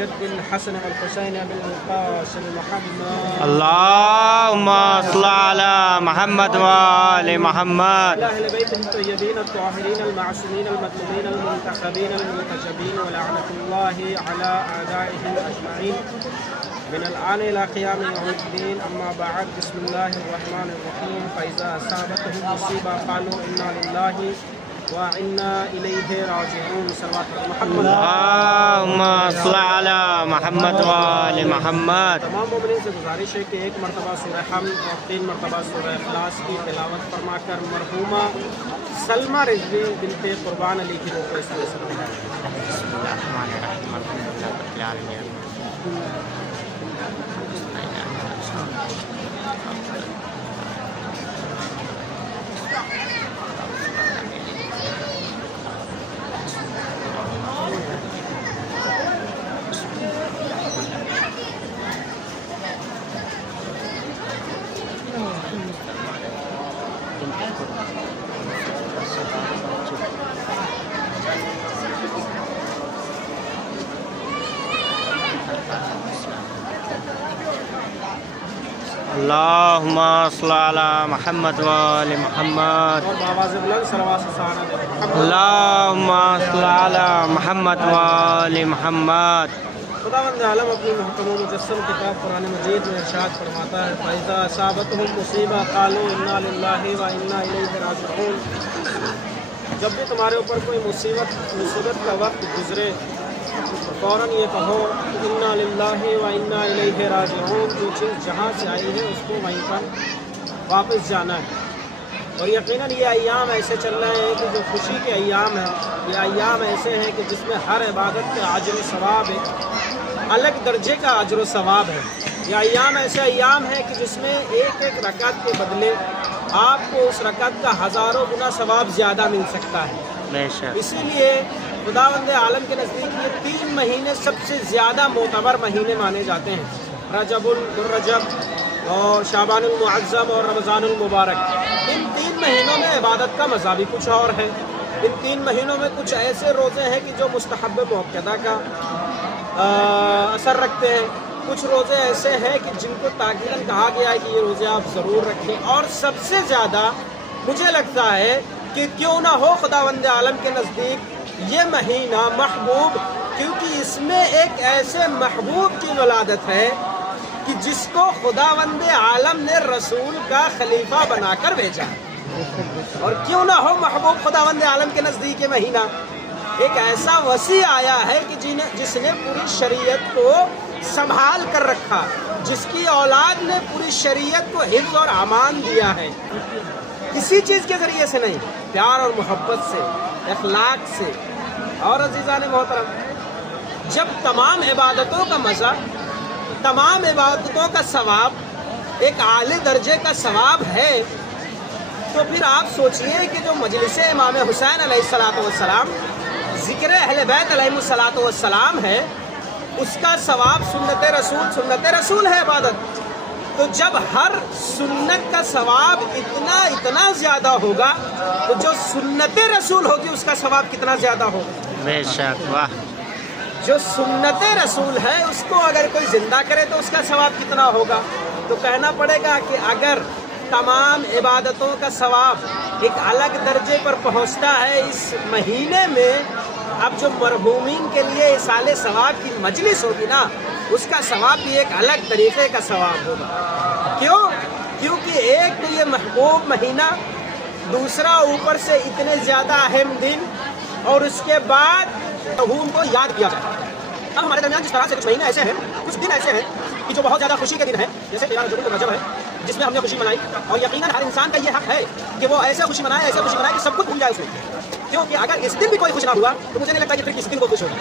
جد الحسن والحسين بالقاسم محمد اللهم صل على محمد وآل محمد. أهل بيت الطيبين الطاهرين المعصومين المظلومين المنتخبين المنتجبين ولعنة الله على أعدائهم أجمعين من الآن إلى قيام يوم الدين. أما بعد، بسم الله الرحمن الرحيم. فإذا أصابتهم مصيبة قالوا إنا لله وإنا إليه راجعون. صلوات محمد. اللهم صل على محمد وآل محمد. تمام مومنین سے گزارش ہے کہ ایک مرتبہ سورہ حمد اور 3 مرتبہ سورہ اخلاص کی تلاوت فرما کر مرحومہ سلمہ رضوی بنت قربان علی کی روح کو سلام. بسم اللہ الرحمن الرحیم. الحمدللہ رب العالمین. اللهم صل على محمد وآل محمد. اور بآواز بلند صلوات سے سہارا دے. اللهم صل على محمد وآل محمد. خداوند عالم اپنی محکم و مجسم کتاب قرآن مجید میں ارشاد فرماتا ہے فَإِذَا أَصَابَتْهُمْ مُصِيبَةٌ قَالُوا إِنَّا لِلَّهِ وَإِنَّا إِلَيْهِ رَاجِعُونَ. جب بھی تمہارے اوپر کوئی مصیبت کا وقت گزرے تو فوراً یہ کہو اِنَّا لِلَّهِ وَإِنَّا إِلَيْهِ رَاجِعُونَ. جو چیز جہاں سے آئی ہے اس کو وہیں پر واپس جانا ہے. اور یقیناً یہ ایام ایسے چل رہے ہیں کہ جو خوشی کے ایام ہیں، یہ ایام ایسے ہیں کہ جس میں ہر عبادت کا اجر و ثواب ہے، الگ درجے کا اجر و ثواب ہے. یہ ایام ایسے ایام ہیں کہ جس میں ایک ایک رکعت کے بدلے آپ کو اس رکعت کا ہزاروں گنا ثواب زیادہ مل سکتا ہے. بے شک. اسی لیے خداوند عالم کے نزدیک یہ 3 مہینے سب سے زیادہ معتبر مہینے مانے جاتے ہیں، رجب الرجب اور شعبان المعظم اور رمضان المبارک. ان 3 مہینوں میں عبادت کا مزہ بھی کچھ اور ہے. ان 3 مہینوں میں کچھ ایسے روزے ہیں کہ جو مستحب مؤکدہ کا اثر رکھتے ہیں. کچھ روزے ایسے ہیں کہ جن کو تاکیداً کہا گیا ہے کہ یہ روزے آپ ضرور رکھیں. اور سب سے زیادہ مجھے لگتا ہے کہ کیوں نہ ہو خداوند عالم کے نزدیک یہ مہینہ محبوب، کیونکہ اس میں ایک ایسے محبوب کی ولادت ہے کہ جس کو خداوند عالم نے رسول کا خلیفہ بنا کر بھیجا. اور کیوں نہ ہو محبوب خداوند عالم کے نزدیک یہ مہینہ ایک ایسا وسیع آیا ہے کہ جس نے پوری شریعت کو سنبھال کر رکھا، جس کی اولاد نے پوری شریعت کو حفظ اور امان دیا ہے. کسی چیز کے ذریعے سے نہیں، پیار اور محبت سے، اخلاق سے. اور عزیزان محترم، جب تمام عبادتوں کا مزہ، تمام عبادتوں کا ثواب ایک اعلی درجے کا ثواب ہے، تو پھر آپ سوچئے کہ جو مجلس امام حسین علیہ السلام، ذکر اہل بیت علیہ السلام ہے، اس کا ثواب سنت رسول ہے عبادت. تو جب ہر سنت کا ثواب اتنا زیادہ ہوگا تو جو سنت رسول ہوگی اس کا ثواب کتنا زیادہ ہوگا. بے شک. واہ. جو سنت رسول ہے اس کو اگر کوئی زندہ کرے تو اس کا ثواب کتنا ہوگا. تو کہنا پڑے گا کہ اگر تمام عبادتوں کا ثواب ایک الگ درجے پر پہنچتا ہے اس مہینے میں، اب جو مرحومین کے لیے اصالِ ثواب کی مجلس ہوگی نا، اس کا ثواب بھی ایک الگ طریقے کا ثواب ہوگا. کیوں؟ کیونکہ ایک تو یہ محبوب مہینہ، دوسرا اوپر سے اتنے زیادہ اہم دن، اور اس کے بعد مرحوم کو یاد کیا جائے. اب ہمارے درمیان جس طرح سے کچھ مہینے ایسے ہیں، کچھ دن ایسے ہیں کہ جو بہت زیادہ خوشی کے دن ہیں، جیسے رجب الرجب ہے جس میں ہم نے خوشی منائی. اور یقیناً ہر انسان کا یہ حق ہے کہ وہ ایسے خوشی منائے کہ سب کچھ بھول جائے اس میں. کیونکہ اگر اس دن بھی کوئی خوش نہ ہوا تو مجھے نہیں لگتا کہ پھر کس دن کو خوش ہوگا.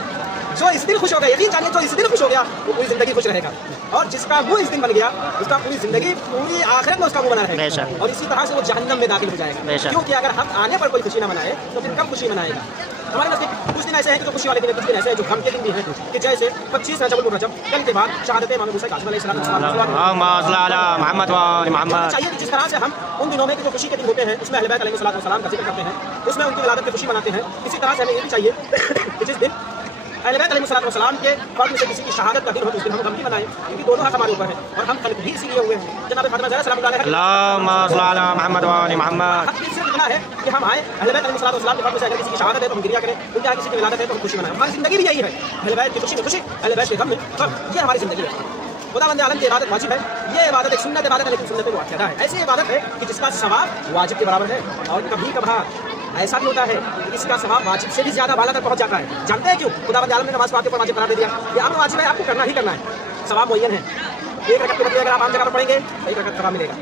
جو اس دن خوش ہو گیا، یقین جانیے جو اس دن خوش ہو گیا وہ پوری زندگی خوش رہے گا. اور جس کا منہ اس دن بن گیا اس کا پوری زندگی، پوری آخرت میں اس کا منہ بنا رہے گا. اور اسی طرح سے وہ جہنم میں داخل ہو جائے گا. کیونکہ اگر حق آنے پر کوئی خوشی نہ منائے تو پھر کب خوشی منائے گا. ہمارے نزدیک کچھ دن ایسے ہیں کہ جو خوشی والے دن ہیں، کچھ دن ایسے ہیں جو غم کے دن بھی ہیں، کہ جیسے 25 رجب الرجب، کل کے بعد شہادت امام موسیٰ کاظم علیہ السلام. محمد و محمد. چاہیے کہ جس طرح سے ہم ان دنوں میں جو خوشی کے دن ہوتے ہیں اس میں اہل بیت علیہ السلام کا ذکر کرتے ہیں، اس میں ان کی ولادت کی خوشی مناتے ہیں، اسی طرح سے ہمیں یہ بھی چاہیے کہ جس دن اہل بیت علیہ السلام کے فرد میں سے کسی کی شہادت کا دن ہو تو اس دن ہم غم بھی منائیں، کیونکہ دونوں حق ہمارے اوپر ہیں اور ہم خلق بھی اسی لیے ہوئے ہیں۔ جناب فاطمہ زہرا سلام اللہ علیہ اللهم صل على محمد وآل محمد۔ حق بھی صرف اتنا ہے کہ ہم آئیں اہل بیت علیہ السلام کے فرد میں سے اگر کسی کی شہادت ہے تو ہم گریہ کریں، ان کے یہاں کسی کی ولادت ہے تو ہم خوشی منائیں۔ ہماری زندگی بھی یہی ہے، اہل بیت کی خوشی میں خوشی، اہل بیت کے غم میں غم، یہ ہماری زندگی ہے۔ خداوند عالم کی عبادت واجب ہے، یہ عبادت ایک سنت عبادت ہے لیکن سنت مؤکدہ ہے۔ ایسی عبادت ہے کہ جس کا ثواب واجب کے برابر ہے، اور کبھی کبھار ایسا بھی ہوتا ہے کہ اس کا ثواب واجب سے بھی زیادہ بالا تک پہنچ جاتا ہے۔ جانتے ہیں کیوں؟ خداوند عالم نے نماز کو آپ کے اوپر واجب قرار دے دیا، یہ آپ واجب ہے، آپ کو کرنا ہی کرنا ہے، ثواب معین ہے۔ ایک رکعت کے بدلے اگر آپ عام جگہ پر پڑھیں گے 1 رکعت ثواب ملے گا،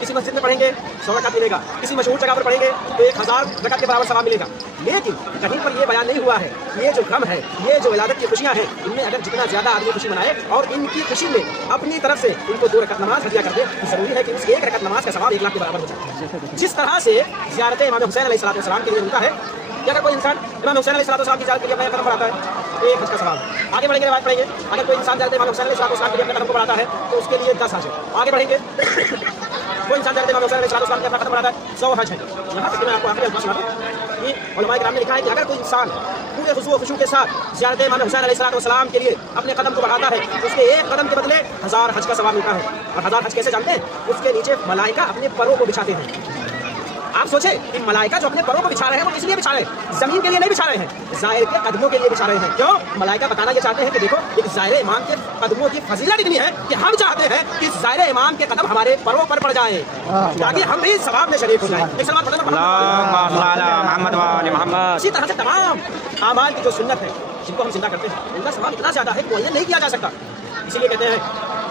کسی مسجد میں پڑھیں گے 100 رکعت ملے گا، کسی مشہور جگہ پر پڑھیں گے تو 1000 رکعت کے برابر ثواب ملے گا۔ لیکن کہیں پر یہ بیان نہیں ہوا ہے یہ جو غم ہے، یہ جو ولادت کی خوشیاں ہیں، ان میں اگر جتنا زیادہ آدمی خوشی منائے اور ان کی خوشی میں اپنی طرف سے ان کو 2 رکعت نماز ہدیہ کر دے تو ضروری ہے کہ اس 1 رکعت نماز کا ثواب 1 لاکھ کے برابر ہو جائے۔ جس طرح سے زیارت امام حسین علیہ السلام کے لیے ملتا ہے کہ اگر کوئی انسان امام حسین علیہ السلام کی زیارت کے لیے اپنا قدم بڑھاتا ہے 1 حج کا ثواب، آگے بڑھیں گے روایت پڑھیں گے، اگر کوئی انسان زیارت امام حسین علیہ السلام کے لیے اپنا قدم بڑھاتا ہے تو اس کے لیے 10 حج ہے، آگے بڑھیں گے کوئی انسان زیارت امام حسین علیہ السلام کے اپنا قدم بڑھاتا ہے 100 حج ہے۔ یہاں تک کہ میں آپ کو آخری الفاظ سناتا ہوں کہ علماء کرام نے لکھا ہے کہ اگر کوئی انسان پورے خضوع و خشوع کے ساتھ زیارت امام حسین علیہ السلام کے لیے اپنے قدم کو بڑھاتا ہے تو اس کے 1 قدم کے بدلے 1000 حج کا ثواب ملتا ہے۔ اور 1000 حج کیسے جانتے ہیں؟ اس کے نیچے ملائکہ اپنے پروں کو بچھاتے ہیں۔ آپ سوچیں کہ ملائکہ جو اپنے پروں کو بچھا رہے ہیں وہ کس لیے بچھا رہے ہیں؟ زمین کے لیے نہیں بچھا رہے ہیں، زائر کے قدموں کے لیے بچھا رہے ہیں۔ کیوں؟ ملائکہ بتانا یہ چاہتے ہیں کہ دیکھو ایک زائر امام کے قدموں کی فضیلت اتنی ہے کہ ہم چاہتے ہیں کہ زائر امام کے قدم ہمارے پروں پر پڑ جائیں تاکہ ہم بھی ثواب میں شریک ہو جائیں۔ ایک سلام پڑھنا اللهم صل على محمد وآل محمد۔ اسی طرح سے تمام اعمال کی جو سنت ہے جن کو ہم زندہ کرتے ہیں ان کا ثواب اتنا زیادہ ہے کہ معین نہیں کیا جا سکتا۔ اسی لیے کہتے ہیں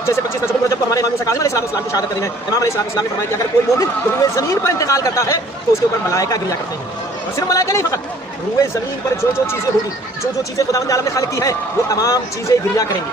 جیسے 25 رجب کو ہمارے امام موسیٰ کاظم علیہ السلام کی شہادت کریں ہے، امام علیہ السلام نے فرمایا کہ اگر کوئی مومن روئے زمین پر انتقال کرتا ہے تو اس کے اوپر ملائکہ گریہ کرتے ہیں۔ اور صرف ملائکہ نہیں، فقط روئے زمین پر جو جو چیزیں ہوگی، جو جو چیزیں خداوند عالم نے خلق کی ہیں وہ تمام چیزیں گریہ کریں گی۔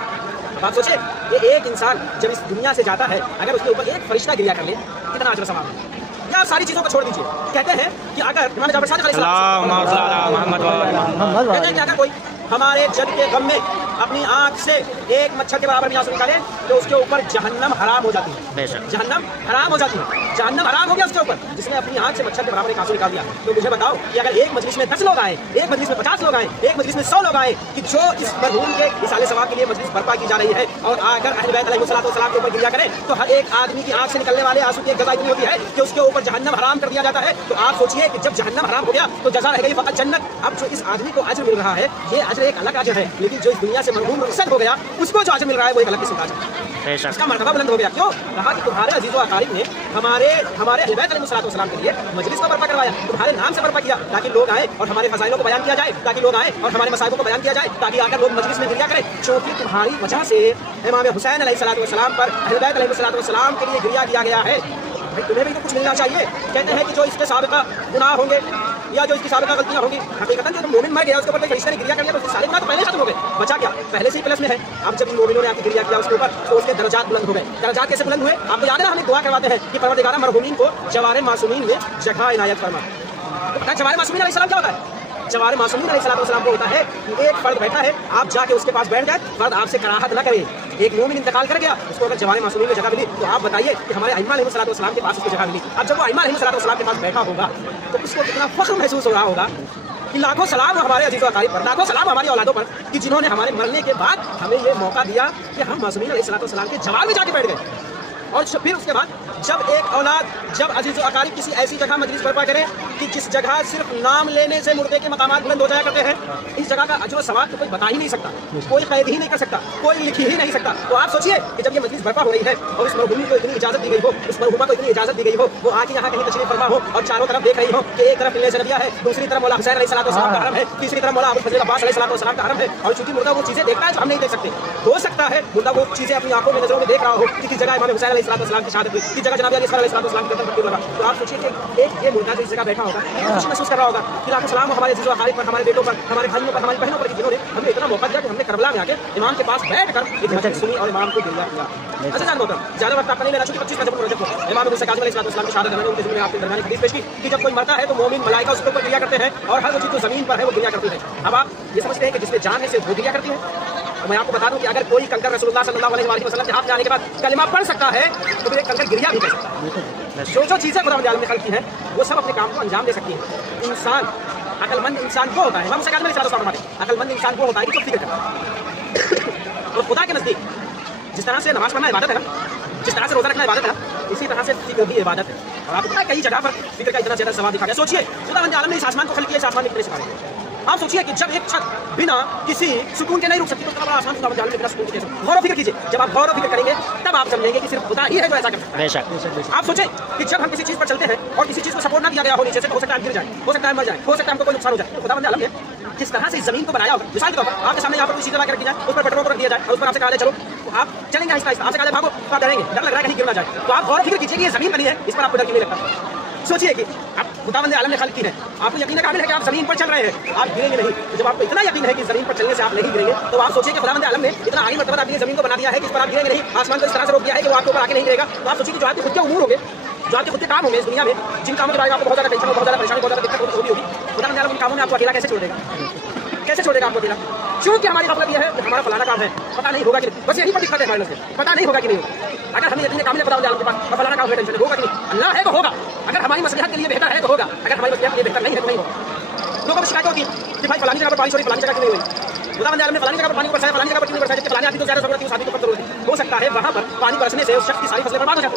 اب آپ سوچیں کہ ایک انسان جب اس دنیا سے جاتا ہے اگر اس کے اوپر ایک فرشتہ گریہ کر لے کتنا اجر و ثواب ہے۔ یا ساری چیزوں کو چھوڑ دیجیے، کہتے ہیں کہ اگر امام جعفر صادق علیہ اللهم صل على محمد وآل محمد۔ کہتے ہیں کہ اگر کوئی ہمارے جگ کے غم میں اپنی آنکھ سے 1 مچھر کے برابر بھی آنسو نکالے تو اس کے اوپر جہنم حرام ہو جاتی ہے۔ بے شک جہنم حرام ہو جاتی ہے، جہنم حرام ہو گیا اس کے اوپر جس نے اپنی آنکھ سے مچھر کے برابر ایک آنسو نکال دیا۔ تو مجھے بتاؤ کہ اگر ایک مجلس میں 10 لوگ آئے، ایک مجلس میں 50 لوگ آئے، ایک مجلس میں 100 لوگ آئے کہ جو اس مرحوم کے اصالہ ثواب کے لیے مجلس برپا کی جا رہی ہے اور اگر اہل بیت علیہ السلام کے اوپر گریہ کریں تو ہر ایک آدمی کی آنکھ سے نکلنے والے آنسو کی ایک جزا اتنی ہوتی ہے کہ اس کے اوپر جہنم حرام کر دیا جاتا ہے۔ تو آپ سوچیے کہ جب جہنم حرام ہو گیا تو جزا رہ گئی فقط جنت۔ اب جو اس آدمی کو اجر مل رہا ہے یہ اجر ایک الگ اجر ہے، لیکن جو اس دنیا سے مرحوم رخصت ہو گیا اس کو جو اجر مل رہا ہے وہ ایک الگ قسم کا اجر ہے، بے اس شک کا مرتبہ بلند ہو گیا۔ کیوں؟ کہا کہ تمہارے عزیز و اقارب نے ہمارے اہل بیت علیہ السلام کے لیے مجلس کو برپا کروایا، تمہارے نام سے برپا کیا تاکہ لوگ آئیں اور ہمارے فضائلوں کو بیان کیا جائے، تاکہ لوگ آئیں اور ہمارے مصائب کو بیان کیا جائے، تاکہ آ کر لوگ مجلس میں گریہ کریں۔ چونکہ تمہاری وجہ سے امام حسین علیہ السلام پر اہل بیت علیہ السلام کے لیے گریہ کیا گیا ہے، تمہیں بھی تو کچھ ملنا چاہیے۔ کہتے ہیں کہ جو اس کے سابقہ گناہ ہوں گے یا جو اس کی سابقہ غلطیاں ہوں گی، حقیقتاً جو مومن مر گیا اس کے اوپر فرشتے نے گریہ کر دیا تو اس کے سارے گناہ تو پہلے ختم ہو گئے، بچا کیا؟ پہلے سے ہی پلس میں ہے۔ اب جب ان مومنوں نے آپ کی گریہ کیا اس کے اوپر تو اس کے درجات بلند ہو گئے۔ درجات کیسے بلند ہوئے؟ آپ کو یاد ہے نا ہم دعا کرواتے ہیں کہ پروردگار مرحومین کو جوار معصومین میں جگہ عنایت فرما۔ تو پتہ ہے جوار معصومین علیہ السلام کیا ہوتا ہے؟ جوار معصومین علیہ السلام کو ہوتا ہے کہ ایک فرد بیٹھا ہے، آپ جا کے اس کے پاس بیٹھ جائے، فرد آپ سے کراہت نہ کرے۔ ایک مومن انتقال کر گیا، اس کو اگر جوار معصومین میں جگہ ملی تو آپ بتائیے کہ ہمارے ائمہ علیہ السلام کے پاس اس کو جگہ ملی۔ اب جب وہ ائمہ علیہ السلام کے پاس بیٹھا ہوگا تو اس کو کتنا فخر محسوس ہو رہا ہوگا کہ لاکھوں سلام ہمارے عزیز و اقارب پر، لاکھوں سلام ہماری اولادوں پر کہ جنہوں نے ہمارے مرنے کے بعد ہمیں یہ موقع دیا کہ ہم معصومین علیہ السلام کے جوار میں جا کے بیٹھ گئے۔ اور پھر اس کے بعد جب ایک اولاد جب عزیز و اقارب کسی ایسی جگہ مجلس برپا کرے کہ جس جگہ صرف نام لینے سے مردے کے مقامات بلند ہو جایا کرتے ہیں، اس جگہ کا اجر و ثواب تو کوئی بتا ہی نہیں سکتا، کوئی قید ہی نہیں کر سکتا، کوئی لکھ ہی نہیں سکتا۔ تو آپ سوچیے کہ جب یہ مجلس برپا ہو رہی ہے اور اس مرحومی کو اتنی اجازت دی گئی ہو، اس مرحومہ کو اتنی اجازت دی گئی ہو، وہ آ کے یہاں کہیں تشریف فرما ہو اور چاروں طرف دیکھ رہی ہو کہ ایک طرف زینبیہ ہے، دوسری طرف مولا حسین علیہ السلام کا حرم ہے، تیسری طرف مولا ابوالفضل عباس علیہ السلام کا حرم ہے، اور چونکہ مردہ وہ چیزیں دیکھتا ہے جو ہم نہیں دیکھ سکتے، ہو سکتا ہے مردہ وہ چیزیں اپنی آنکھوں میں نظروں میں دیکھ رہا ہو کہ کس جگہ امام حسین علیہ السلام کی شہادت ہوئی، کس جگہ جناب علی اصغر علیہ السلام کے قدم پر لگا۔ تو آپ سوچیے کہ ایک یہ مردہ جو اس جگہ بیٹھا ہوگا کچھ محسوس کر رہا ہوگا کہ آپ سلام ہمارے عزیز و اقارب پر، ہمارے بیٹوں پر، ہمارے بھائیوں پر، ہماری بہنوں پر، جنہوں نے ہمیں اتنا موقع دیا کہ ہم نے کربلا میں آ کے امام کے پاس بیٹھ کر ایک مجلس سنی اور امام کو گریہ کیا۔ اچھا جان محترم، زیادہ وقت آپ کا نہیں لینا، چونکہ 25 رجب کو امام موسیٰ کاظم علیہ السلام کی شہادت ہے، ان کے ذمہ آپ کے درمیان حدیث پیش کی کہ جب کوئی مرتا ہے تو مومن ملائکہ اس کے اوپر گریہ کرتے ہیں اور ہر وہ چیز جو زمین پر ہے وہ گریہ کرتی ہے۔ اب آپ یہ سمجھتے ہیں کہ جس میں جان ہے صرف وہ گریہ کرتی ہے؟ میں آپ کو بتا دوں کہ اگر کوئی کنکر رسول اللہ صلی اللہ علیہ وسلم کے ہاتھ میں آنے کے بعد کلمہ پڑھ سکتا ہے تو پھر ایک کنکر گریہ بھی کر سکتا ہے۔ جو چیزیں خدا عالم نے خلق کی ہیں وہ سب اپنے کام کو انجام دے سکتی ہیں۔ انسان عقل مند انسان وہ ہوتا ہے، امام موسیٰ کاظم علیہ السلام فرماتے ہیں عقل مند انسان وہ ہوتا ہے کہ جو فکر کرتا ہے. اور خدا کے نزدیک جس طرح سے نماز پڑھنا عبادت ہے نا، جس طرح سے روزہ رکھنا عبادت ہے نا، اسی طرح سے فکر بھی عبادت ہے. اور آپ کو پتہ ہے کئی جگہ پر فکر کا اتنا زیادہ ثواب دکھا گیا. سوچیے خداوند عالم نے اس آسمان کو خلق کیا، اس آسمان میں کتنے ستارے ہیں. آپ سوچیے کہ جب ایک چھت بنا کسی سکون کے نہیں رک سکتی تو اتنا بڑا آسمان خداوند عالم نے بنا سکون کے کیسے. غور و فکر کیجیے، جب آپ غور و فکر کریں گے تب آپ سمجھیں گے کہ صرف خدا ہی ہے جو ایسا کر سکتا ہے. بے شک. آپ سوچیں کہ جب ہم کسی چیز پر چلتے ہیں اور کسی چیز کو سپورٹ نہ دیا گیا ہو نیچے سے تو ہو سکتا ہے گر جائے، ہو سکتا ہے مر جائے، ہو سکتا ہے ہم کو کوئی نقصان ہو جائے. تو خداوند عالم نے جس طرح سے اس زمین کو بنایا ہوگا، مثال کے طور پر آپ کے سامنے یہاں پر کوئی چیز لگا کے رکھی جائے، اس پر بٹنوں کو رکھ دیا جائے اور اس پر آپ سے کہا جائے چلو، تو آپ چلیں گے آہستہ آہستہ. آپ سے کہا جائے بھاگو تو آپ ڈریں گے، ڈر لگ رہا ہے کہیں گر نہ جائے. تو آپ غور و فکر کیجیے کہ یہ زمین بنی ہے، اس پر آپ کو ڈر کیوں نہیں لگتا. سوچیے کہ اب خداوند عالم نے خلق کی ہے، آپ کو یقین کامل ہے کہ آپ زمین پر چل رہے ہیں، آپ گریں گے نہیں. تو جب آپ کو اتنا یقین ہے کہ زمین پر چلنے سے آپ نہیں گریں گے تو آپ سوچیے کہ خداوند عالم نے اتنا عالی مرتبہ آپ کی زمین کو بنا دیا ہے کہ اس پر آپ گریں گے نہیں، آسمان کو اس طرح سے روک دیا ہے کہ وہ آپ کے اوپر آ کے نہیں گرے گا. تو آپ سوچیے کہ جو آپ کے خود کے امور ہوں گے، جو آپ کے خود کے کام ہوں گے اس دنیا میں، جن کاموں کے بارے میں آپ کو بہت زیادہ ٹینشن ہو، بہت زیادہ پریشانی، بہت زیادہ دقت ہوتی ہوگی، خداوند عالم ان کاموں میں آپ کو اکیلا کیسے چھوڑ دے گا؟ کیسے چھوڑے گا آپ کو اکیلا؟ کیونکہ ہماری غفلت یہ ہے کہ ہمارا فلانا کام ہے، پتہ نہیں ہوگا کہ نہیں. بس یہی پر دقت ہے ہمارے لوگ، پتہ نہیں ہوگا کہ نہیں ہوگا. اگر ہمیں یقین کامل ہے خداوند عالم کے پاس فلانا کام ہے، ٹینشن ہوگا کہ نہیں، اللہ ہے تو ہوگا. اگر ہماری مصلحت کے لیے بہتر ہے تو ہوگا، اگر ہماری مصلحت کے لیے بہتر نہیں ہے تو نہیں ہوگا. لوگوں کو شکایت ہوتی ہے کہ بھائی فلانی جگہ پر بارش ہو رہی، فلانی جگہ کیوں نہیں ہو رہی. خداوند عالم نے فلانی جگہ پر پانی برسایا، فلانی جگہ پر کیوں نہیں برسایا، جبکہ فلانی آدمی کو زیادہ ضرورت ہے، اس آدمی کو کم ضرورت ہے. ہو سکتا ہے وہاں پر پانی برسنے سے اس شخص کی ساری فصلیں برباد ہو جاتی.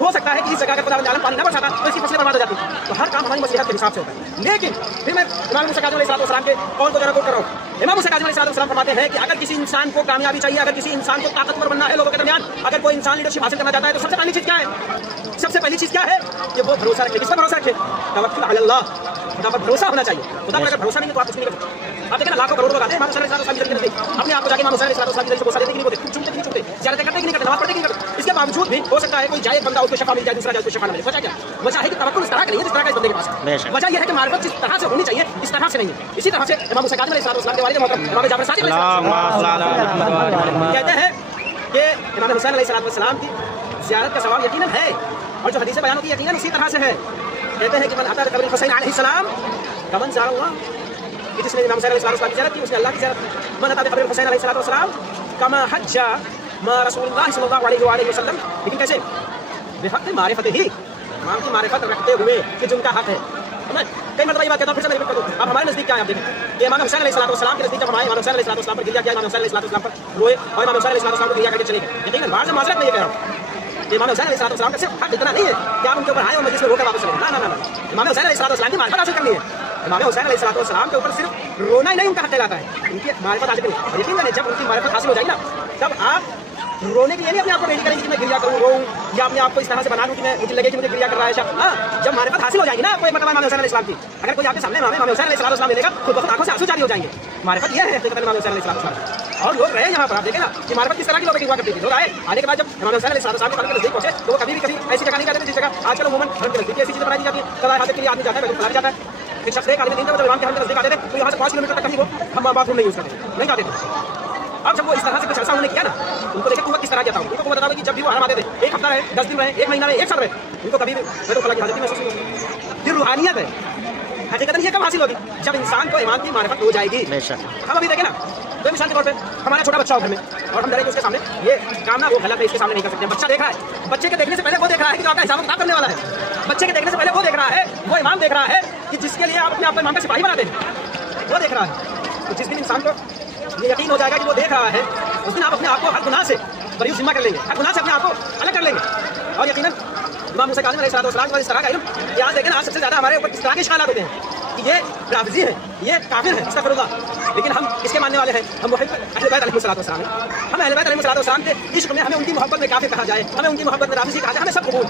ہو سکتا ہے کہ اس جگہ کا خداوند عالم پانی نہ برساتا تو اس کی فصلیں برباد ہو جاتی. تو ہر کام ہماری مصلحت کے حساب سے ہوتا ہے. لیکن پھر میں امام موسیٰ کاظم علیہ السلام کے قول کو ذرا کوٹ کر رہا ہوں. امام موسیٰ کاظم علیہ السلام فرماتے ہیں کہ اگر کسی انسان کو کامیابی چاہیے، اگر کسی انسان کو طاقتور بننا ہے لوگوں کے درمیان، اگر کوئی انسان لیڈرشپ حاصل کرنا چاہتا ہے تو سب سے پہلی چیز کیا ہے؟ سب سے پہلی چیز کیا ہے کہ وہ بھروسہ رکھے. کس پر بھروسہ رکھے؟ توکل علی اللہ. خدا پر بھروسہ ہونا چاہیے. خدا پر اگر بھروسہ نہیں ہے تو آپ کچھ نہیں کر سکتے. آپ دیکھیں نا لاکھوں کروڑوں لوگ آتے ہیں امام موسیٰ علیہ السلام اپنے آپ کو جا کے امام موسیٰ علیہ السلام سے بوسہ دیتے کہ نہیں بولتے، چھوٹتے نہیں چھوٹتے، زیادہ کرتے کہ نہیں کرتے، نماز پڑھتے کہ نہیں کرتے. اس کے باوجود بھی ہو سکتا ہے کوئی جائے بندہ اس کو شفا مل جائے، دوسرا جائے اس کو شفا نہ ملے. وجہ کیا؟ وجہ ہے کہ توکل اس طرح کا نہیں ہے جس طرح کا اس بندے کے پاس ہے. وجہ یہ ہے کہ معرفت جس طرح سے ہونی چاہیے اس طرح سے نہیں ہے. اسی طرح سے امام موسیٰ کاظم علیہ السلام کے والد محترم امام جعفر صادق علیہ السلام کہتے ہیں کہ امام حسین علیہ السلام کی زیارت کا ثواب یقیناً ہے، اور جو حدیث بیان ہوتی ہے یقیناً اسی طرح سے ہے. کہتے ہیں کہ من اتى قبر الحسین علیہ السلام کمن زار اللہ، کہ جس نے امام حسین علیہ السلام کی زیارت کی اس نے اللہ کی زیارت کی. من اتى قبر الحسین علیہ السلام کما حج مع رسول اللہ صلی اللہ علیہ وآلہ وسلم. لیکن کیسے؟ بحق معرفت ہی، امام کی معرفت رکھتے ہوئے کہ جن کا حق ہے. میں کئی مرتبہ یہ بات کہتا ہوں، پھر سے میں ریپیٹ کر دوں. اب ہمارے نزدیک کیا ہے؟ آپ دیکھیں کہ امام حسین علیہ السلام کے نزدیک جب ہم آئے، امام حسین علیہ السلام پر گریا کیا، امام حسین علیہ السلام پر روئے اور امام حسین علیہ السلام کو گریا کر کے چلے گئے. یقیناً باہر سے معذرت میں یہ کہہ رہا ہوں کہ امام حسین علیہ السلام کا صرف حق اتنا نہیں ہے کہ آپ ان کے اوپر آئے اور مجلس میں رو کر واپس چلے. نہ، امام حسین علیہ السلام کی معرفت حاصل کرنی ہے. امام حسین علیہ السلام کے اوپر صرف رونا ہی نہیں ان کا حق کہلاتا ہے، ان کی معرفت حاصل کرنی. اور یقین کریں جب ان کی معرفت حاصل ہو جائے گی نا، تب آپ رونے کے لیے نہیں اپنے آپ کو ریڈی کریں گے کہ میں گریا کروں، روؤں، یا اپنے آپ کو اس طرح سے بنا لوں کہ میں مجھے لگے کہ مجھے گریا کر رہا ہے شخص. ہاں، جب معرفت حاصل ہو جائے گی نا کوئی مرتبہ امام حسین علیہ السلام کی، اگر کوئی آپ کے سامنے امام حسین علیہ السلام ملے گا تو بہت آنکھوں سے آنسو جاری ہو جائیں گے. معرفت یہ ہے حقیقت امام حسین علیہ السلام. اور لوگ رہے یہاں پر، آپ دیکھیں نا کہ معرفت کس طرح کی لوگوں کی ہوا کرتی تھی. لوگ آنے کے بعد جب امام حسین علیہ السلام کے نزدیک پہنچے تو وہ کبھی ایسی جگہ نہیں جاتے تھے جس جگہ آج کل عموماً ہم کے نزدیک ایسی چیزیں بنائی جاتی ہیں. قضاء حاجت کے لیے آدمی جاتا ہے، فلانا جاتا ہے. ایک شخص ایک آدمی نہیں تھا جب امام کے نزدیک آتے تھے تو یہاں سے 5 کلومیٹر تک کہیں وہ ہم باتھ روم نہیں یوز کرتے، نہیں جاتے تھے. اب جب وہ اس طرح سے کچھ ایسا انہوں نے کیا نا، ان کو دیکھے قوت کس طرح کیا تھا. ان کو بتا کہ جب بھی وہ آرام آتے تھے، 1 ہفتہ رہے، 10 دن رہے، 1 مہینہ رہے، 1 سال رہے، ان کو کبھی بھی بیت الخلاء کی حاجت محسوس نہیں ہوتی. یہ روحانیت ہے. حقیقت یہ کب حاصل ہوگی؟ جب انسان کو ایمان کی معرفت ہو جائے گی. ہم ابھی دیکھیں نا، تو مثال کے طور پہ ہمارا چھوٹا بچہ ہو گھر میں اور ہم ڈرے کہ اس کے سامنے یہ کام نا وہ غلط ہے، اس کے سامنے نہیں کر سکتے. بچہ دیکھ رہا ہے، بچے کے دیکھنے سے پہلے وہ دیکھ رہا ہے کہ آپ کا حساب کتاب کرنے والا ہے. بچے کے دیکھنے سے پہلے وہ دیکھ رہا ہے، وہ امام دیکھ رہا ہے کہ جس کے لیے آپ اپنے آپ کو امام کا سپاہی بنا دیں، وہ دیکھ رہا ہے. تو جس دن انسان کو یہ یقین ہو جائے گا کہ وہ دیکھ رہا ہے، اس دن آپ اپنے آپ کو ہر گناہ سے بری ذمہ کر لیں گے، ہر گناہ سے اپنے آپ کو الگ کر لیں گے. اور یقیناً امام موسیٰ کاظم علیہ السلام کا اس طرح کا علم کہ آج دیکھیں نا، آج سب سے زیادہ ہمارے اوپر اس طرح کے اشکالات ہوتے ہیں کہ یہ رافضی ہے، یہ کافر ہے، استغفر اللہ. لیکن ہم اس کے ماننے والے ہیں، ہم محب اہل بیت علیہ السلام ہیں. ہم اہل بیت علیہ السلام کے عشق میں، ہمیں ان کی محبت میں کافر کہا جائے، ہمیں ان کی محبت میں رافضی کہا جائے، ہمیں سب قبول.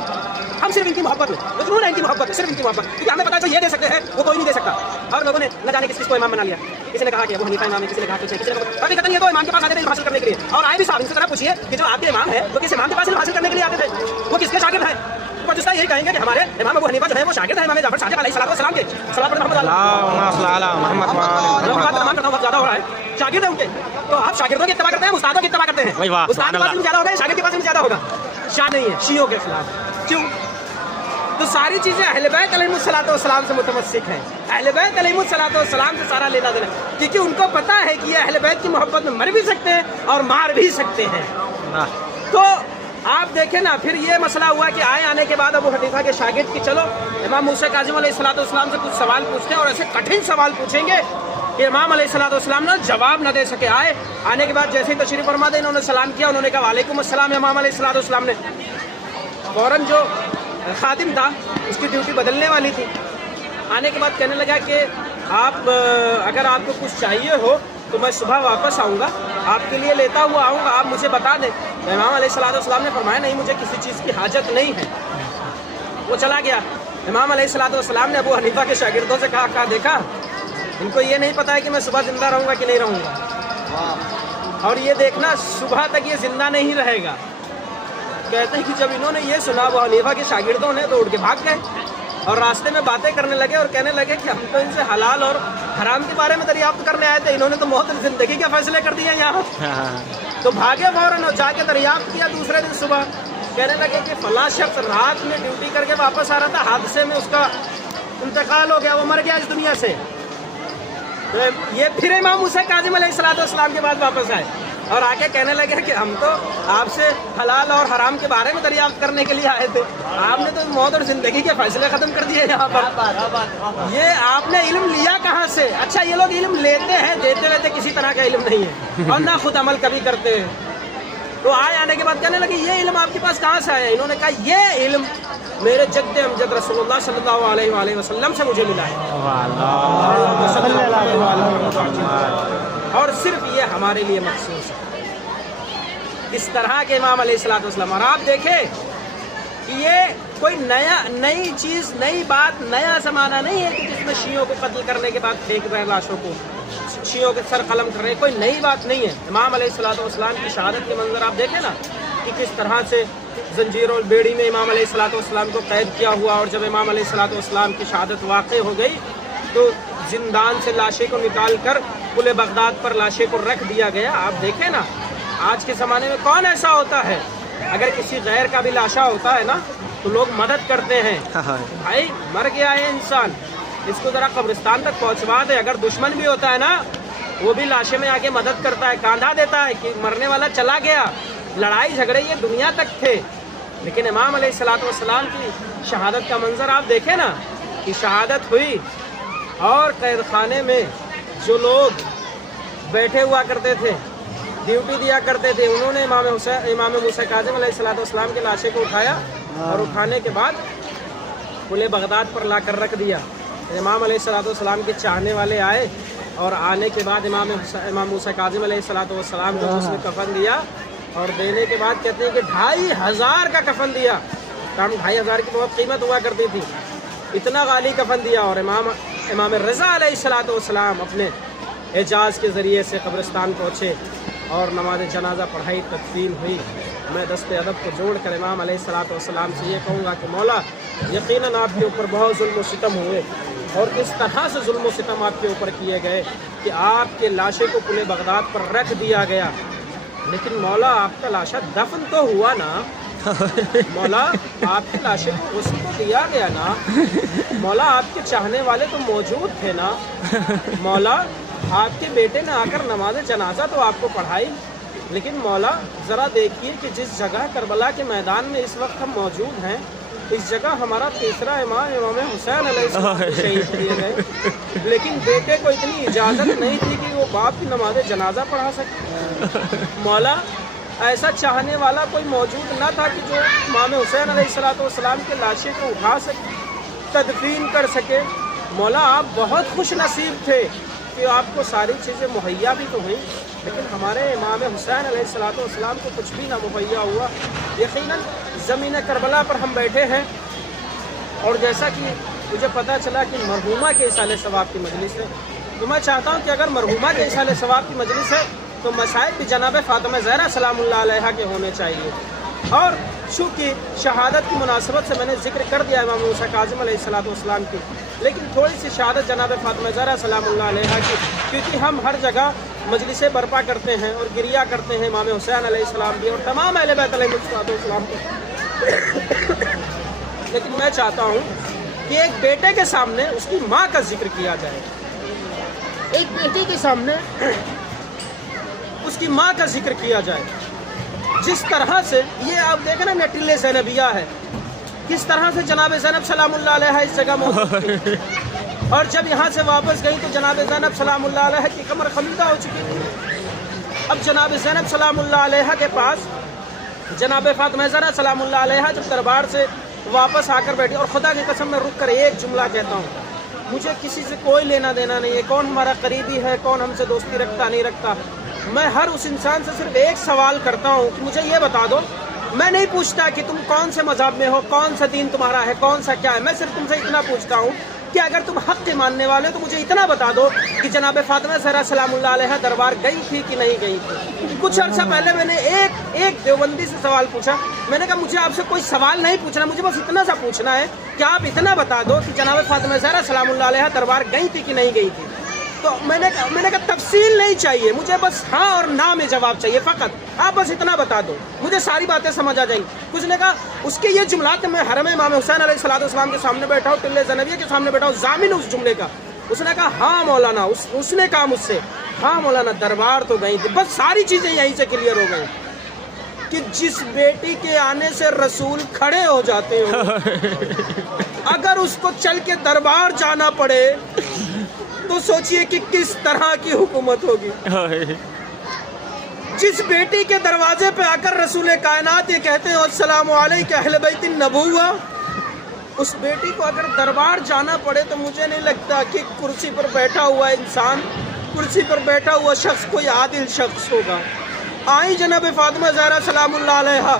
ہم صرف ان کی محبت میں مجنون ہیں، ان کی محبت میں، صرف ان کی محبت، کیونکہ ہمیں پتا ہے جو یہ دے سکتے ہیں وہ کوئی نہیں دے سکتا. اور لوگوں نے نہ جانے کس کو امام بنا لیا. کسی نے کہا کہ ابو حنیفہ امام ہے، کسی نے کہا کسی نے حقیقت یہ تو امام کے پاس آتے تھے حاصل کرنے کے لیے. اور آئے بھی صاحب ان سے ذرا پوچھیے کہ جو آپ کے امام ہیں وہ کس امام کے پاس حاصل کرنے کے لیے آتے تھے، وہ کس کے شاگرد ہیں؟ وہ جس طرح یہی کہیں گے کہ ہمارے امام ابو حنیفہ جو ہے وہ شاگرد ہیں امام جعفر صادق علیہ السلام کے. صلوات محمد بہت زیادہ ہو رہا ہے، شاگرد ہیں ان کے. تو آپ شاگردوں کی اتباع کرتے ہیں، استادوں کی اتباع کرتے ہیں. استاد کے پاس بھی زیادہ ہوگا، شاگرد کے پاس بھی زیادہ ہوگا. شاید نہیں ہے شیعوں کے خلاف. کیوں؟ تو ساری چیزیں اہل بیت علیہ السلام سے متمسک ہیں. اہل بیت علیہ السلام سے سارا لینا دینا، کیونکہ ان کو پتا ہے کہ یہ اہل بیت کی محبت میں مر بھی سکتے ہیں اور مار بھی سکتے ہیں. تو آپ دیکھیں نا پھر یہ مسئلہ ہوا کہ آنے کے بعد ابو حنیفہ کے شاگرد کی چلو امام موسیٰ کاظم علیہ السلام سے کچھ سوال پوچھتے ہیں اور ایسے کٹھن سوال پوچھیں گے کہ امام علیہ السلام نے جواب نہ دے سکے. آنے کے بعد جیسے ہی تشریف فرما دے انہوں نے سلام کیا, انہوں نے کہا وعلیکم السلام. امام علیہ السلام نے فوراً جو خادم تھا اس کی ڈیوٹی بدلنے والی تھی, آنے کے بعد کہنے لگا کہ آپ اگر آپ کو کچھ چاہیے ہو تو میں صبح واپس آؤں گا, آپ کے لیے لیتا ہوا آؤں گا, آپ مجھے بتا دیں. امام علیہ السلام نے فرمایا نہیں مجھے کسی چیز کی حاجت نہیں ہے. وہ چلا گیا. امام علیہ السلام نے ابو حنیفہ کے شاگردوں سے کہا دیکھا ان کو یہ نہیں پتا ہے کہ میں صبح زندہ رہوں گا کہ نہیں رہوں گا, اور یہ دیکھنا صبح تک یہ زندہ نہیں رہے گا. کہتے ہیں کہ جب انہوں نے یہ سنا ابو حنیفہ کے شاگردوں نے تو اٹھ کے بھاگ گئے اور راستے میں باتیں کرنے لگے اور کہنے لگے کہ ہم تو ان سے حلال اور حرام کے بارے میں دریافت کرنے آئے تھے, انہوں نے تو موت زندگی کے فیصلے کر دیے یہاں. تو بھاگے فوراً اور جا کے دریافت کیا دوسرے دن صبح. کہنے لگے کہ فلاں شخص رات میں ڈیوٹی کر کے واپس آ رہا تھا, حادثے میں اس کا انتقال ہو گیا, وہ مر گیا اس دنیا سے. یہ پھر امام موسیٰ کاظم علیہ السلام کے بعد واپس آئے اور آ کے کہنے لگے کہ ہم تو آپ سے حلال اور حرام کے بارے میں دریافت کرنے کے لیے آئے تھے, آپ نے تو موت اور زندگی کے فیصلے ختم کر دیے یہاں پر. یہ آپ نے علم لیا کہاں سے؟ اچھا یہ لوگ علم لیتے ہیں, دیتے لیتے کسی طرح کا علم نہیں ہے اور نہ خود عمل کبھی کرتے ہیں. تو آنے کے بعد کہنے لگے یہ علم آپ کے پاس کہاں سے آیا؟ انہوں نے کہا یہ علم میرے جد امجد رسول اللہ صلی اللہ علیہ وآلہ وسلم سے مجھے ملا ہے, اور صرف یہ ہمارے لیے مخصوص ہے. اس طرح کے امام علیہ السلام. اور آپ دیکھیں کہ یہ کوئی نئی چیز, نئی بات, نیا زمانہ نہیں ہے کہ جس میں شیعوں کو قتل کرنے کے بعد پھینک رہے لاشوں کو, شیعوں کے سر قلم کر رہے, کوئی نئی بات نہیں ہے. امام علیہ السلام کی شہادت کے منظر آپ دیکھیں نا کہ کس طرح سے زنجیر اور بیڑی میں امام علیہ السلام کو قید کیا ہوا, اور جب امام علیہ السلام کی شہادت واقع ہو گئی تو زندان سے لاشیں کو نکال کر پل بغداد پر لاشیں کو رکھ دیا گیا. آپ دیکھیں نا آج کے زمانے میں کون ایسا ہوتا ہے, اگر کسی غیر کا بھی لاشا ہوتا ہے نا تو لوگ مدد کرتے ہیں, بھائی مر گیا ہے انسان, اس کو ذرا قبرستان تک پہنچوا دے. اگر دشمن بھی ہوتا ہے نا وہ بھی لاشے میں آ کے مدد کرتا ہے, کاندھا دیتا ہے کہ مرنے والا چلا گیا. لڑائی جھگڑے یہ دنیا تک تھے, لیکن امام علیہ السلام کی شہادت کا منظر آپ دیکھیں نا کہ شہادت ہوئی اور قید خانے میں جو لوگ بیٹھے ہوا کرتے تھے, ڈیوٹی دیا کرتے تھے, انہوں نے امام موسیٰ کاظم علیہ السلام کے لاشے کو اٹھایا اور اٹھانے کے بعد پل بغداد پر لا کر رکھ دیا. امام علیہ السلام کے چاہنے والے آئے اور آنے کے بعد امام موسیٰ کاظم علیہ السلام کو اس نے کفن دیا, اور دینے کے بعد کہتے ہیں کہ 2500 کا کفن دیا. کام 2500 کی بہت قیمت ہوا کرتی تھی, اتنا غالی کفن دیا. اور امام رضا علیہ السلام اپنے اعجاز کے ذریعے سے قبرستان پہنچے اور نماز جنازہ پڑھائی, تدفین ہوئی. میں دست ادب کو جوڑ کر امام علیہ السلام سے یہ کہوں گا کہ مولا یقیناً آپ کے اوپر بہت ظلم و ستم ہوئے, اور اس طرح سے ظلم و ستم آپ کے اوپر کیے گئے کہ آپ کے لاشے کو پل بغداد پر رکھ دیا گیا, لیکن مولا آپ کا لاشا دفن تو ہوا نا, مولا آپ کے لاشے کو غسل تو دیا گیا نا, مولا آپ کے چاہنے والے تو موجود تھے نا, مولا آپ کے بیٹے نے آ کر نماز جنازہ تو آپ کو پڑھائی, لیکن مولا ذرا دیکھیے کہ جس جگہ کربلا کے میدان میں اس وقت ہم موجود ہیں اس جگہ ہمارا تیسرا امام حسین علیہ السلام شہید کیے گئے, لیکن بیٹے کو اتنی اجازت نہیں تھی کہ وہ باپ کی نماز جنازہ پڑھا سکے. مولا ایسا چاہنے والا کوئی موجود نہ تھا کہ جو امام حسین علیہ السلام کے لاشے کو اٹھا سکے, تدفین کر سکے. مولا آپ بہت خوش نصیب تھے کہ آپ کو ساری چیزیں مہیا بھی تو ہوئیں, لیکن ہمارے امام حسین علیہ السلام کو کچھ بھی نہ مہیا ہوا. یقیناً زمین کربلا پر ہم بیٹھے ہیں, اور جیسا کہ مجھے پتہ چلا کہ مرحومہ کے اصالِ ثواب کی مجلس ہے, تو میں چاہتا ہوں کہ اگر مرحومہ کے اصالِ ثواب کی مجلس ہے تو مشاہد بھی جناب فاطمہ زہرا سلام اللہ علیہا کے ہونے چاہیے. اور چونکہ شہادت کی مناسبت سے میں نے ذکر کر دیا امام موسیٰ کاظم علیہ السلام کی, لیکن تھوڑی سی شہادت جناب فاطمہ زہرا سلام اللہ علیہا کی, کیونکہ ہم ہر جگہ مجلسیں برپا کرتے ہیں اور گریا کرتے ہیں امام حسین علیہ السلام بھی اور تمام اہل بیت علیہ السلام کی, لیکن میں چاہتا ہوں کہ ایک بیٹے کے سامنے اس کی ماں کا ذکر کیا جائے, ایک بیٹے کے سامنے اس کی ماں کا ذکر کیا جائے. جس طرح سے یہ آپ دیکھیں نا نٹیلے زینبیہ ہے، کس طرح سے جناب زینب سلام اللہ علیہ اس جگہ موجود تھی، اور جب یہاں سے واپس گئی تو جناب زینب سلام اللہ علیہ کی کمر خمیدہ ہو چکی تھی۔ اب جناب زینب سلام اللہ علیہ کے پاس جناب فاطمہ زہرا سلام اللہ علیہ جب دربار سے واپس آ کر بیٹھی، اور خدا کی قسم میں رک کر ایک جملہ کہتا ہوں، مجھے کسی سے کوئی لینا دینا نہیں ہے، کون ہمارا قریبی ہے، کون ہم سے دوستی رکھتا نہیں رکھتا، میں ہر اس انسان سے صرف ایک سوال کرتا ہوں کہ مجھے یہ بتا دو، میں نہیں پوچھتا کہ تم کون سے مذہب میں ہو، کون سا دین تمہارا ہے، کون سا کیا ہے، میں صرف تم سے اتنا پوچھتا ہوں کہ اگر تم حق کے ماننے والے ہو تو مجھے اتنا بتا دو کہ جناب فاطمہ زہرا سلام اللہ علیہ دربار گئی تھی کہ نہیں گئی تھی۔ کچھ عرصہ پہلے میں نے ایک دیوبندی سے سوال پوچھا، میں نے کہا مجھے آپ سے کوئی سوال نہیں پوچھنا، مجھے بس اتنا سا پوچھنا ہے کہ آپ اتنا بتا دو کہ جناب فاطمہ زہرا سلام اللہ علیہ دربار گئی تھی کہ نہیں گئی تھی۔ تو میں نے کہا تفصیل نہیں چاہیے مجھے، بس ہاں اور نہ میں جواب چاہیے، فقط آپ بس اتنا بتا دو، مجھے ساری باتیں سمجھ آ جائیں۔ کچھ نے کہا اس کے یہ جملات میں حرم امام حسین علیہ السلام کے سامنے بیٹھا ہوں، ٹلے زینبیہ کے سامنے بیٹھا ہوں، ضامن اس جملے کا۔ اس نے کہا ہاں مولانا، اس نے کہا مجھ سے ہاں مولانا دربار تو گئی تھی، بس ساری چیزیں یہیں سے کلیئر ہو گئی کہ جس بیٹی کے آنے سے رسول کھڑے ہو جاتے ہو، اگر اس کو چل کے دربار جانا پڑے تو سوچئے کہ کس طرح کی حکومت ہوگی۔ جس بیٹی کے دروازے پہ آ کر رسول کائنات یہ کہتے ہیں السلام علیکم اہل بیت النبوہ، اس بیٹی کو اگر دربار جانا پڑے تو مجھے نہیں لگتا کہ کرسی پر بیٹھا ہوا انسان، کرسی پر بیٹھا ہوا شخص کوئی عادل شخص ہوگا۔ آئی جناب فاطمہ زہرا سلام اللہ علیہ،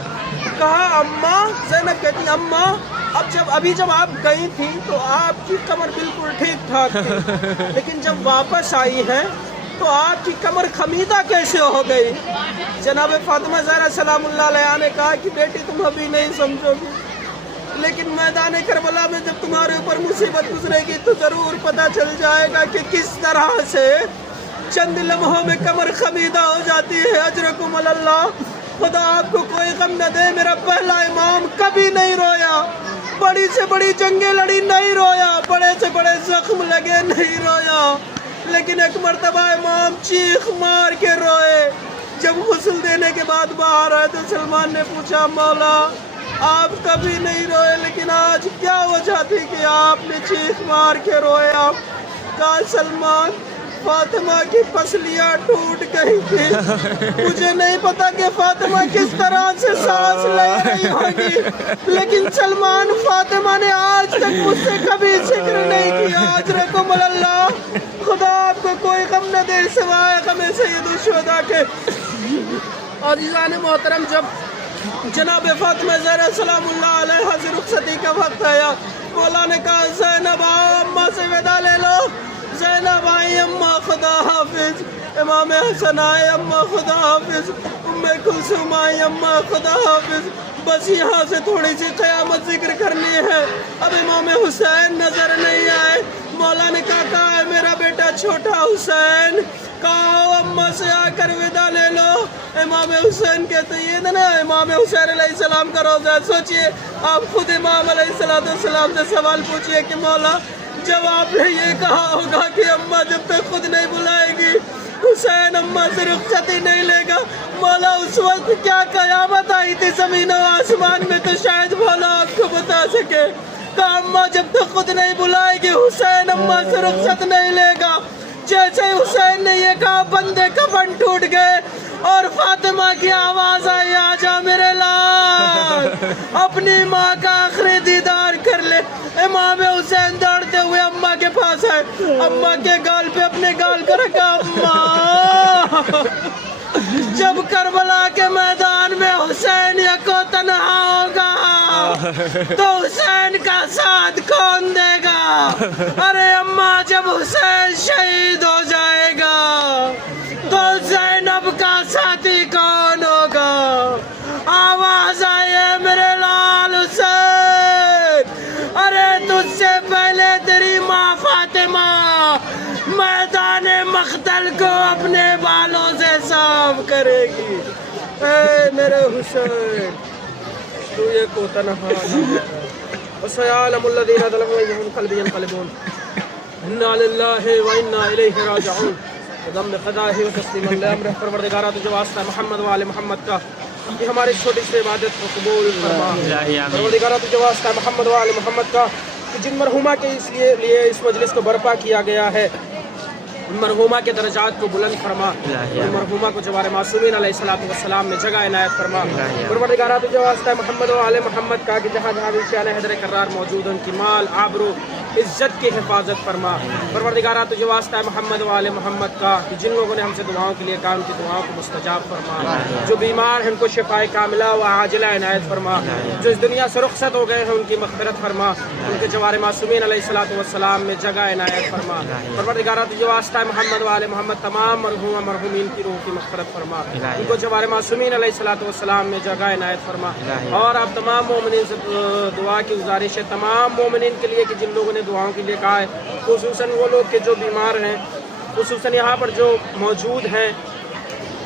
کہا اماں، زینب کہتی اماں ابھی جب آپ گئی تھی تو آپ کی کمر بالکل ٹھیک ٹھاک تھی، لیکن جب واپس آئی ہیں تو آپ کی کمر خمیدہ کیسے ہو گئی؟ جناب فاطمہ زہرا سلام اللہ علیہ نے کہا کہ بیٹی تم ابھی نہیں سمجھو گی، لیکن میدان کربلا میں جب تمہارے اوپر مصیبت گزرے گی تو ضرور پتہ چل جائے گا کہ کس طرح سے چند لمحوں میں کمر خمیدہ ہو جاتی ہے۔ اجرکم اللہ، خدا آپ کو کوئی غم نہ دے، میرا پہلا امام کبھی نہیں رویا، بڑی سے بڑی جنگیں لڑی نہیں رویا، بڑے سے بڑے زخم لگے نہیں رویا، لیکن ایک مرتبہ امام چیخ مار کے روئے۔ جب غسل دینے کے بعد باہر آئے تو سلمان نے پوچھا مولا آپ کبھی نہیں روئے لیکن آج کیا وجہ تھی کہ آپ نے چیخ مار کے رویا؟ کہا سلمان فاطمہ کی پسلیاں ٹوٹ گئی تھی، مجھے نہیں پتا کہ فاطمہ کس طرح سے سانس لے رہی ہوگی، لیکن سلمان فاطمہ نے آج تک مجھ سے کبھی ذکر نہیں کیا۔ اجرکم اللہ، خدا آپ کو کوئی غم نہ دے سوائے غم سید الشہداء کے۔ عزیزان محترم، جب جناب فاطمہ زہرا سلام اللہ علیہ سے رخصتی کا وقت آیا، مولا نے کہا زینب آؤ اماں سے ودا لے لو۔ زینب آئی اماں خدا حافظ، امام حسن آئے اماں خدا حافظ، ام کلثوم آئی اماں خدا حافظ۔ بس یہاں سے تھوڑی سی قیامت ذکر کرنی ہے، اب امام حسین نظر نہیں آئے۔ مولا نے کہا ہے میرا بیٹا چھوٹا حسین، کہا اماں سے آ کر ودا لے لو۔ امام حسین کہتے یہ نا امام حسین علیہ السلام کا روزہ، سوچئے آپ خود امام علیہ السلام سے سوال پوچھئے کہ مولا جب آپ نے یہ کہا ہوگا کہ اماں جب تک خود نہیں بلائے گی حسین اماں سے رخصتی نہیں لے گا، مولا اس وقت کیا قیامت آئی تھی زمین و آسمان میں، تو شاید مولا آپ کو بتا سکے۔ کہا اماں جب تک خود نہیں بلائے گی حسین اماں سے رخصت نہیں لے گا۔ جیسے حسین نے یہ کہا بندے کفن ٹوٹ گئے اور فاطمہ کی آواز آئی آجا میرے لال، اپنی ماں کا آخری دیدار کر لے۔ امام حسین دوڑتے ہوئے اماں کے پاس آئے، اماں کے گال پہ اپنے گال کو رکھا، اماں جب کربلا کے میدان میں حسین یکو تنہا ہوگا تو حسین کا ساتھ کون دے گا؟ ارے اماں جب حسین شہید ہو جائے گا تو زینب کا ساتھی کون ہوگا؟ آواز آئی ہے میرے لال حسین، ارے تجھ سے پہلے تیری ماں فاطمہ میدان مقتل کو اپنے بالوں سے صاف کرے گی۔ اے میرے حسین تو یہ کو تنہا وسيعلم الذين ظلموا أيهم القلب ينقلبون إنا لله وإنا إليه راجعون۔ ضم قضائه وتسليما لأمره، پروردگارا تجھے واسطہ محمد و آل محمد کا کہ ہماری چھوٹی سی عبادت کو قبول فرما۔ الہی آمین۔ پروردگارہ تجھے واسطہ ہے محمد و آل محمد کا کہ جن مرحومہ کے لیے اس مجلس کو برپا کیا گیا ہے، ان مرحومہ کے درجات کو بلند فرما، ان مرحومہ کو جوار معصومین علیہ الصلوۃ والسلام میں جگہ عنایت فرما۔ پروردگارہ تجھے واسطہ ہے محمد و آل محمد کا کہ جہاں جہاں بھی شان حیدر کرار موجود ان کی مال آبرو عزت کی حفاظت فرما۔ پروردگارہ تجھے واسطہ ہے محمد و آل محمد کا کہ جن لوگوں نے ہم سے دعاؤں کے لیے کہا ان کی دعاؤں کو مستجاب فرما، جو بیمار ہیں ان کو شفائے کاملہ و عاجلہ عنایت فرما، جو اس دنیا سے رخصت ہو گئے ہیں ان کی مغفرت فرما، ان کے جوار معصومین علیہ الصلوۃ والسلام میں جگہ عنایت فرما۔ پروردگارہ تجھے واسطہ ہے محمد و آل محمد تمام مرحومین کی روح کی مغفرت فرما، ان کو جوار معصومین علیہ الصلوۃ والسلام میں جگہ عنایت فرما۔ اور اب تمام مومنین سے دعا کی گزارش ہے، تمام مومنین کے لیے کہ جن لوگوں نے دعاؤں کے لیے کہا ہے، خصوصاً وہ لوگ کہ جو بیمار ہیں، خصوصاً یہاں پر جو موجود ہیں،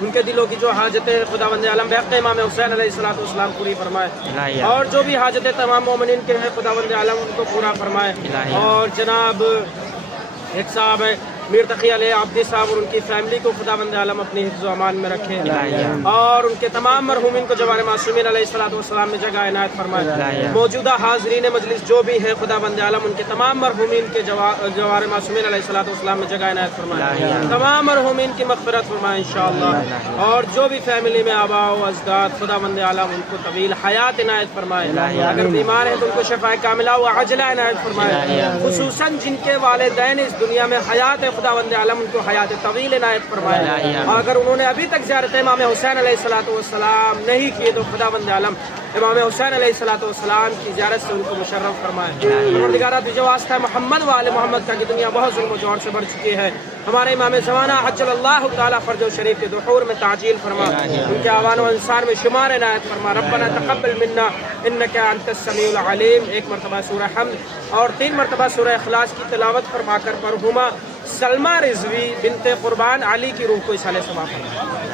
ان کے دلوں کی جو حاجتیں خداوند عالم بحق امام حسین علیہ الصلوۃ والسلام پوری فرمائے، اور جو بھی حاجتیں تمام مومنین کے ہیں خداوند عالم ان کو پورا فرمائے۔ اور جناب ایک صاحب ہے میر تقی علیہ عبدی صاحب اور ان کی فیملی کو خداوند عالم اپنی حفظ و امان میں رکھے، اور ان کے تمام مرحومین کو جوار معصومین علیہ الصلوۃ والسلام میں جگہ عنایت فرمائے۔ موجودہ حاضرین مجلس جو بھی ہیں خداوند عالم ان کے تمام مرحومین کے جوار معصومین علیہ الصلوۃ والسلام میں جگہ عنایت فرمائے، تمام مرحومین کی مغفرت فرمائے انشاءاللہ۔ اور جو بھی فیملی میں آبا و اجداد خداوند عالم ان کو طویل حیات عنایت فرمائے، اگر بیمار ہیں تو ان کو شفائے کاملہ و عاجلہ عنایت فرمائے، خصوصاً جن کے والدین اس دنیا میں حیات خداوند عالم ان کو حیات طویل عنایت فرمائے، اور اگر انہوں نے ابھی تک زیارت امام حسین علیہ الصلوۃ والسلام نہیں کی تو خداوند عالم امام حسین علیہ الصلوۃ والسلام کی زیارت سے ان کو مشرف فرمائے۔ پروردگارہ تجھے واسطہ ہے محمد و آل محمد کا کہ دنیا بہت ظلم و جور سے بھر چکی ہے، ہمارے امام زمانہ عجل اللہ تعالیٰ فرج و شریف کے دحور میں تعجیل فرما، ان کے آوان و انصار میں شمار عنایت فرما۔ ربنا تقبل منا انک انت السمیع العلیم۔ ایک مرتبہ سورہ حمد اور 3 مرتبہ سورہ اخلاص کی تلاوت فرما کر مرحومہ سلمہ رضوی بنت قربان علی کی روح کو اصالہ ثواب فرما۔